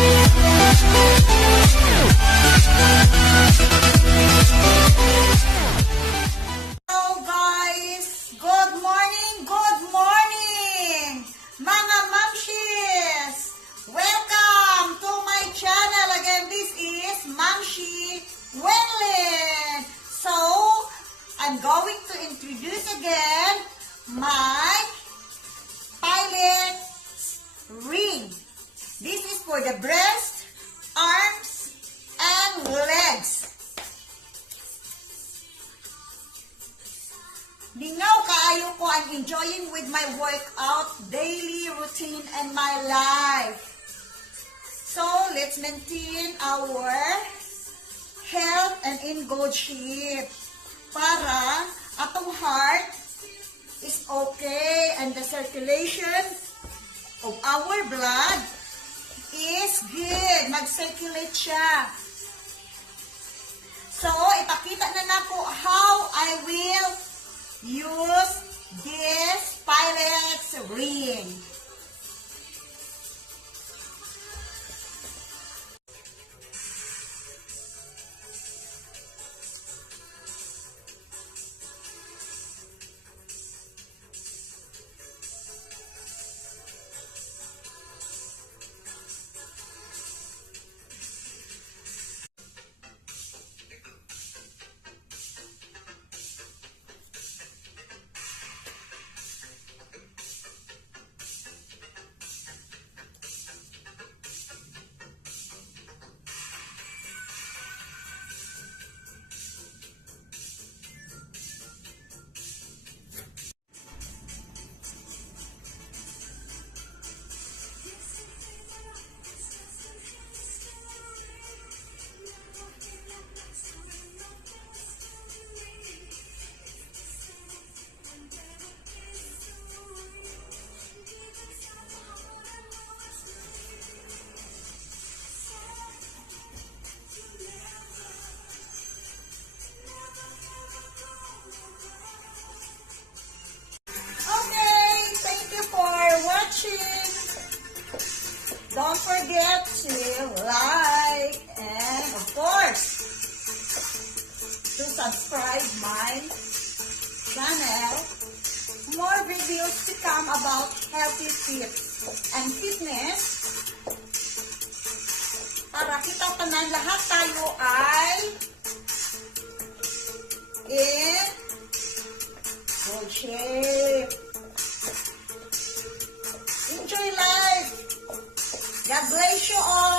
Hello guys! Good morning! Mga mamshis! Welcome to my channel again. This is Mamshi Wenlyn. So, I'm going to introduce again my Pilates ring. This is for the breast, arms, and legs. Lingaw kaayo ko, I'm enjoying with my workout, daily routine, and my life. So, let's maintain our health and in good shape para atong heart is okay and the circulation of our blood is good. Mag-circulate siya. So, ipakita na nako how I will use this Pilates ring. Don't forget to like and of course to subscribe my channel. More videos to come about healthy tips and fitness para kita tanan lahat tayo ay in good shape. Enjoy life. God bless you all.